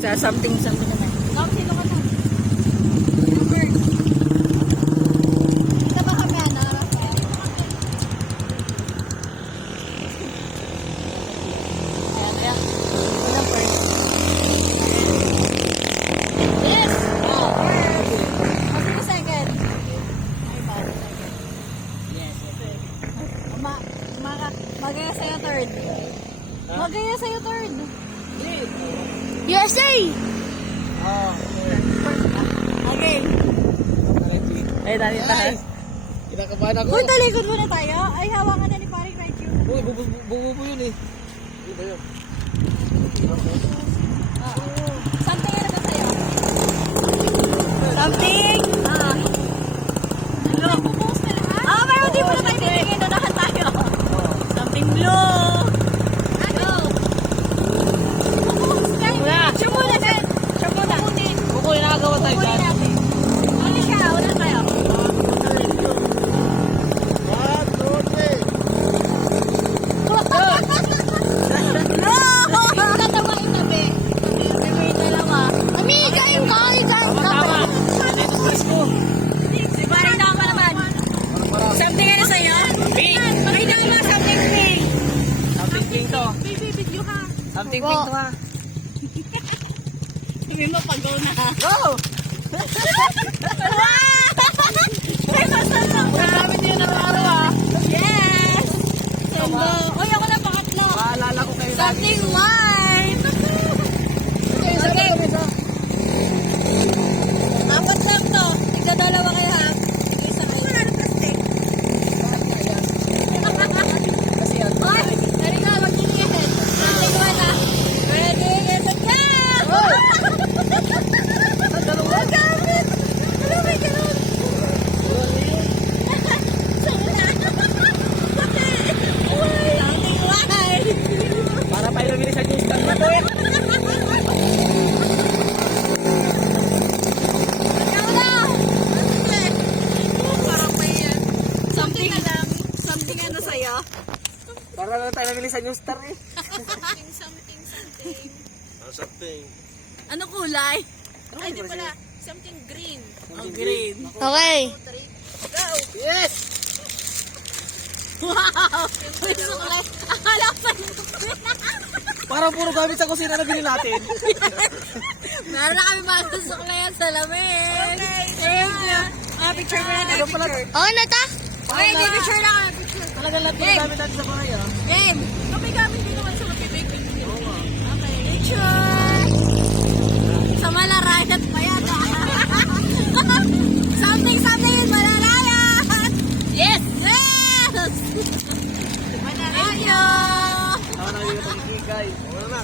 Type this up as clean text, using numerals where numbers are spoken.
Sa something naman. Ikaw, sino ka na? Ito ba kami, ano? Ayan. Unang first. Yes! Oh, sino second? Ay, bago second. Yes. Magaya sa'yo third. Magaya sa'yo third. USA! Oh. Okay. Ay, dali tayo. Kinakabahan ako. Kung talikod muna tayo, ay hawakan na ni Paring Raichu. Uy, bububo yun eh. Hindi ba yun? Something ano ba sa'yo? Something? Blue. Bubuhos na lahat? Pero di mo na tayo bibigyan na lahat tayo. Something blue. Ano? Bubuhos tayo. Wala. Siya muna, Sen. Siya muna. Kukunin nakagawa tayo Kukunin dyan. natin. Ano siya? Una tayo. 1, 2, 3. Tatawain na, be. May dalawa. Ami, kain ka! Tama. Ano yung first ko? Si Paring daw ka naman. Something ano sa'yo? Pink. May dalawa, something pink. Something pink to. Baby, video ka. Something pink to ha. Sabi mo, pag-go na. Go! Marami din ang araw ha. Yes! Sendo. Uy, ako na pangatlo. Maalala ko kayo lagi. Something white. Okay. Apat lang to. Tigdadalawa kayo ha. Isa kayo. Wala na plastic. Kasi yan. Hoy, ready ka, mag-ingin. Something white ha. Ready, get it, go! Dalawa. Gamit! Ano may ganun? Something white. Para tayo lumili sa juice stand. Matuwid. Something ano sa'yo? Para lang tayo lumili sa news star eh. Something. Something. Ano kulay? Ay, di pala. Something green. Ang green. Okay. Go! Yes! Wow! May suklay. Akala ko pa Parang puro gamit sa kusina na binili natin. meron na kami mga suklayan sa lamin. Okay. Thank you. Picture mo na tayo, picture. Okay na ta? Okay, hindi picture na kami. Picture. Talagang lahat yung gamit natin sa bahay ah. Game! Kami gamit din naman sa mag-bake. Okay. Picture!